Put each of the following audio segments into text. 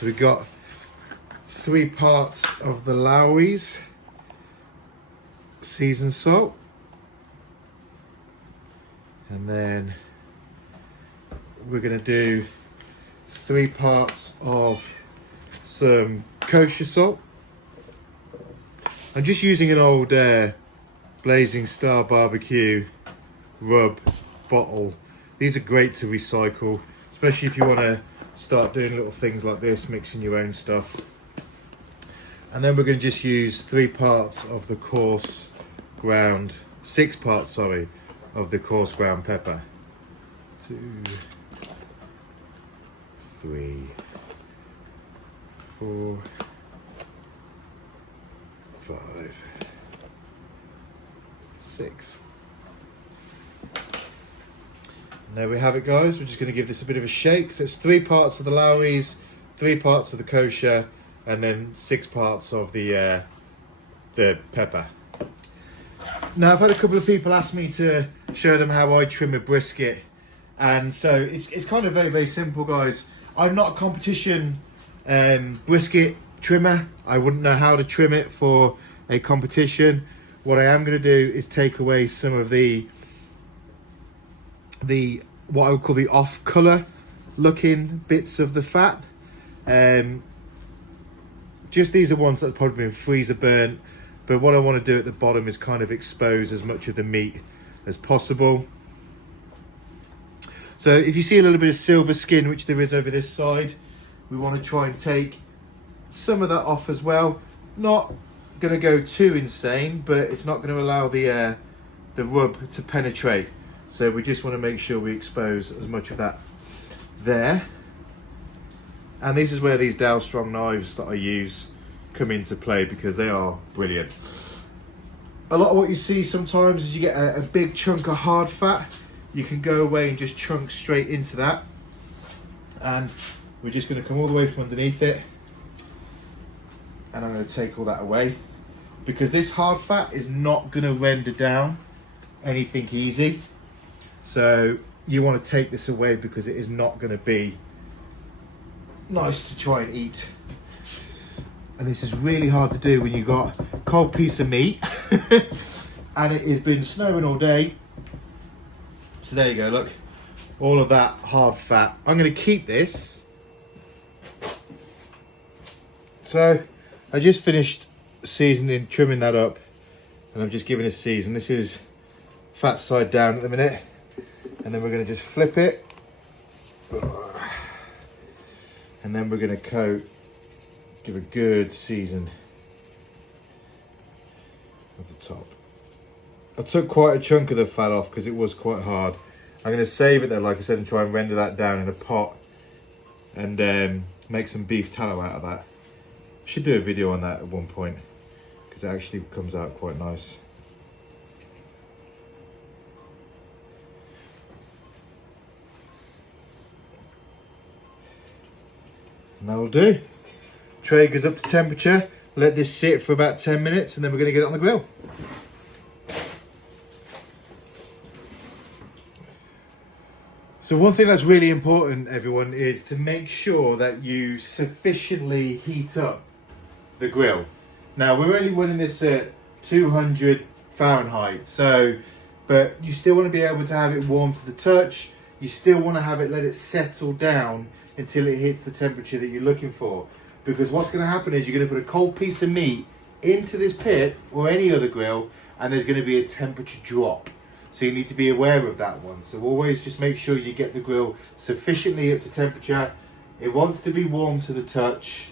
So we've got 3 parts of the Lowry's seasoned salt. And then we're going to do 3 parts of some kosher salt. I'm just using an old Blazing Star barbecue rub bottle. These are great to recycle, especially if you want to start doing little things like this, mixing your own stuff. And then we're going to just use 3 parts of the coarse ground, 6 parts, sorry, of the coarse ground pepper. 2, 3, 4, 5, 6. And there we have it, guys. We're just going to give this a bit of a shake. So it's 3 parts of the Lowry's, 3 parts of the kosher, and then 6 parts of the pepper. Now, I've had a couple of people ask me to show them how I trim a brisket, and so it's kind of very, very simple, guys. I'm not a competition brisket trimmer. I wouldn't know how to trim it for a competition. What I am going to do is take away some of the what I would call the off color looking bits of the fat. Just these are ones that have probably been freezer burnt, but what I want to do at the bottom is kind of expose as much of the meat as possible. So if you see a little bit of silver skin, which there is over this side, we want to try and take some of that off as well. Not going to go too insane, but it's not going to allow the rub to penetrate. So we just want to make sure we expose as much of that there. And this is where these Dow Strong knives that I use come into play, because they are brilliant. A lot of what you see sometimes is you get a big chunk of hard fat. You can go away and just chunk straight into that. And we're just going to come all the way from underneath it. And I'm going to take all that away, because this hard fat is not going to render down anything easy. So you want to take this away, because it is not going to be nice to try and eat. And this is really hard to do when you've got a cold piece of meat and it has been snowing all day. So there you go, look, all of that hard fat. I'm going to keep this. So I just finished seasoning, trimming that up, and I'm just giving it a season. This is fat side down at the minute, and then we're going to just flip it, and then we're going to coat, give a good season at the top. I took quite a chunk of the fat off because it was quite hard. I'm going to save it though, like I said, and try and render that down in a pot and make some beef tallow out of that. Should do a video on that at one point, because it actually comes out quite nice. And that'll do. Traeger's up to temperature. Let this sit for about 10 minutes and then we're going to get it on the grill. So one thing that's really important, everyone, is to make sure that you sufficiently heat up the grill. Now, we're only running this at 200 Fahrenheit, but you still want to be able to have it warm to the touch. You still want to have it, let it settle down until it hits the temperature that you're looking for. Because what's going to happen is you're going to put a cold piece of meat into this pit or any other grill, and there's going to be a temperature drop. So you need to be aware of that one. So always just make sure you get the grill sufficiently up to temperature. It wants to be warm to the touch.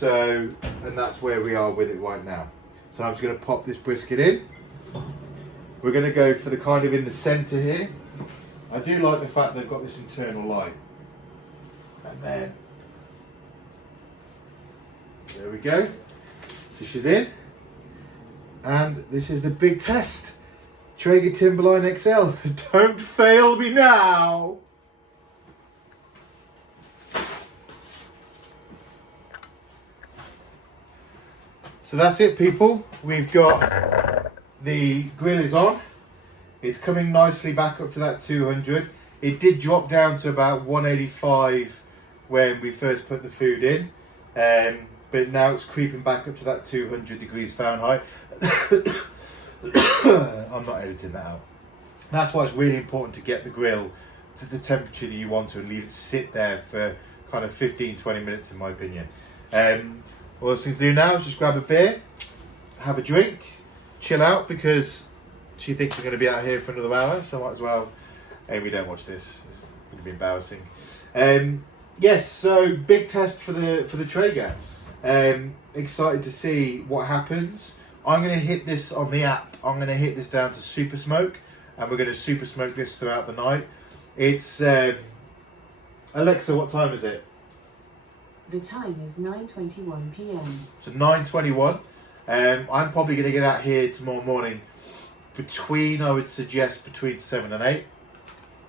And that's where we are with it right now. So I'm just going to pop this brisket in. We're going to go for the kind of in the center here. I do like the fact they've got this internal light. And then, there we go. So she's in. And this is the big test. Traeger Timberline XL. Don't fail me now. So that's it, people. We've got the grill is on. It's coming nicely back up to that 200. It did drop down to about 185 when we first put the food in. But now it's creeping back up to that 200 degrees Fahrenheit. I'm not editing that out. That's why it's really important to get the grill to the temperature that you want to and leave it sit there for kind of 15-20 minutes, in my opinion. All those things to do now is just grab a beer, have a drink, chill out, because she thinks we're going to be out here for another hour, so I might as well. Amy, don't watch this. It's going to be embarrassing. Yes, so big test for the Traeger. Excited to see what happens. I'm going to hit this on the app. I'm going to hit this down to super smoke, and we're going to super smoke this throughout the night. It's Alexa, what time is it? The time is 9:21 p.m. So 9:21. I'm probably going to get out here tomorrow morning I would suggest between 7 and 8.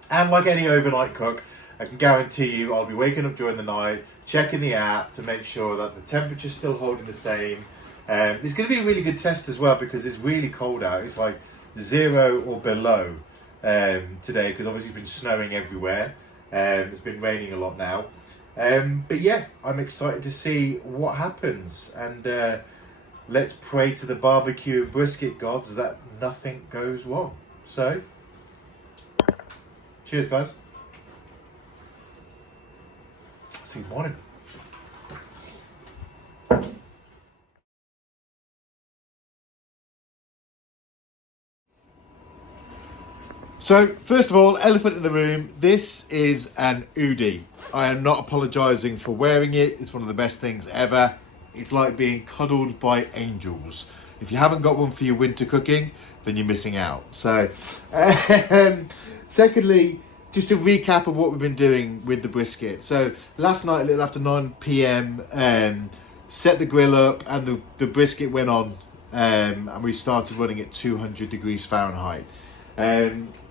And like any overnight cook, I can guarantee you I'll be waking up during the night, checking the app to make sure that the temperature's still holding the same. It's going to be a really good test as well, because it's really cold out. It's like 0 or below today, because obviously it's been snowing everywhere. It's been raining a lot now. But yeah, I'm excited to see what happens. And let's pray to the barbecue and brisket gods that nothing goes wrong. So, cheers, guys. See you morning. So, first of all, elephant in the room, this is an Udi. I am not apologising for wearing it. It's one of the best things ever. It's like being cuddled by angels. If you haven't got one for your winter cooking, then you're missing out. So, secondly, just a recap of what we've been doing with the brisket. So, last night, a little after 9 p.m, set the grill up, and the brisket went on, and we started running at 200 degrees Fahrenheit.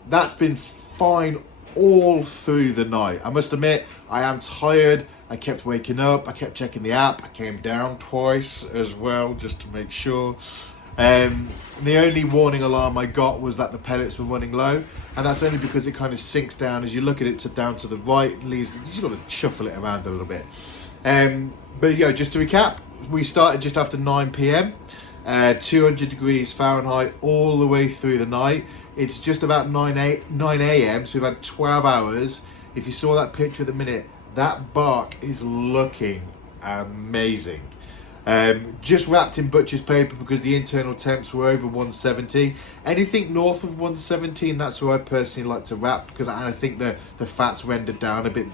That's been fine all through the night. I must admit, I am tired. I kept waking up. I kept checking the app. I came down twice as well, just to make sure. The only warning alarm I got was that the pellets were running low, and that's only because it kind of sinks down as you look at it down to the right and leaves. You just got to shuffle it around a little bit. But yeah, just to recap, we started just after 9 p.m. 200 degrees Fahrenheit all the way through the night. It's just about 9 a.m, so we've had 12 hours. If you saw that picture at the minute, that bark is looking amazing. Just wrapped in butcher's paper because the internal temps were over 170. Anything north of 117, that's where I personally like to wrap, because I think the fat's rendered down a bit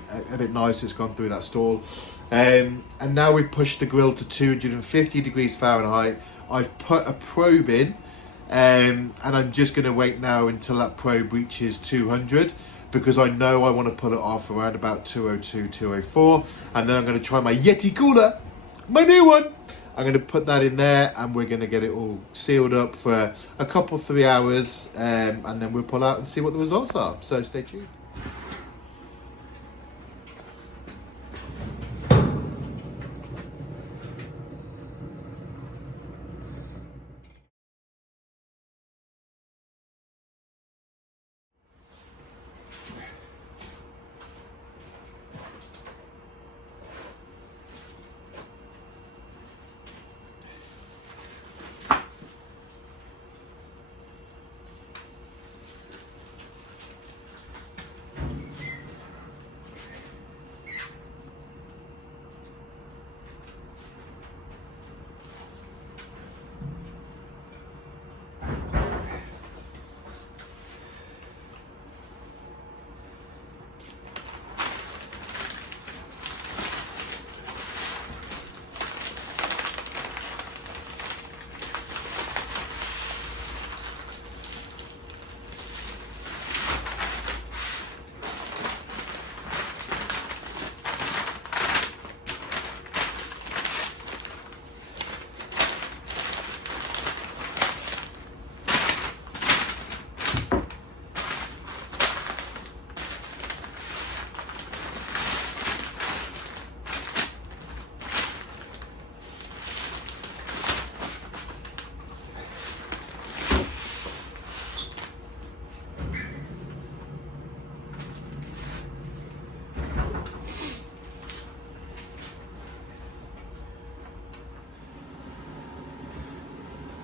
nicer. It's gone through that stall. And now we've pushed the grill to 250 degrees Fahrenheit. I've put a probe in, and I'm just going to wait now until that probe reaches 200, because I know I want to pull it off around about 202, 204, and then I'm going to try my Yeti cooler, my new one. I'm going to put that in there, and we're going to get it all sealed up for a couple, 3 hours, and then we'll pull out and see what the results are. So stay tuned.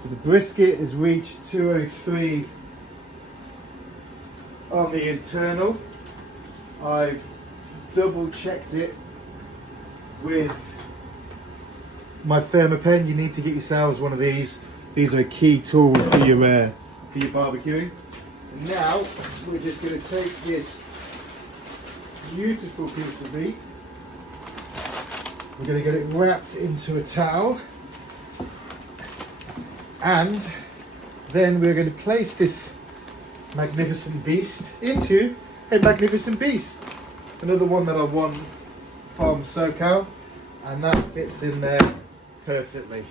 So the brisket has reached 203 on the internal. I've double checked it with my thermopen. You need to get yourselves one of these. These are a key tool for your barbecuing. And now we're just going to take this beautiful piece of meat. We're going to get it wrapped into a towel, and then we're going to place this magnificent beast into a magnificent beast. Another one that I won from SoCal, and that fits in there perfectly.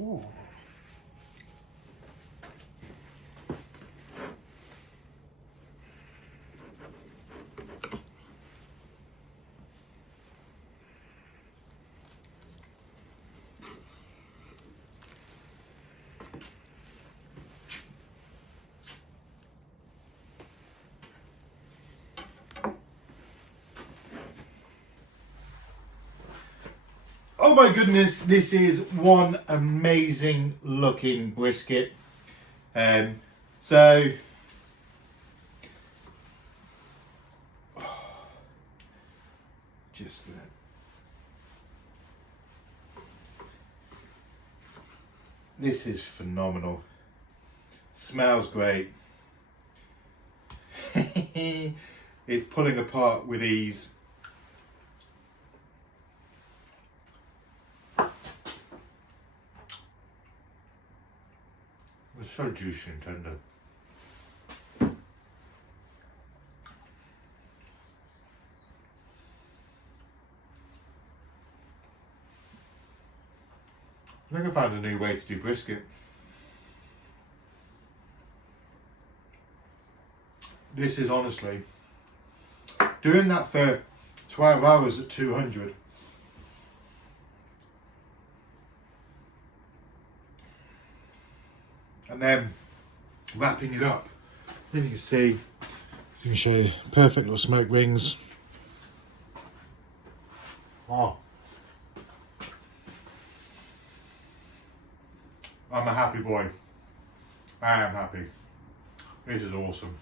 Ooh. Oh my goodness, this is one amazing looking brisket. So just that. This is phenomenal. Smells great. It's pulling apart with ease. It's so juicy and tender. I think I found a new way to do brisket. This is honestly, doing that for 12 hours at 200. And then wrapping it up. As you can see, I can show you perfect little smoke rings. Oh, I'm a happy boy. I am happy. This is awesome.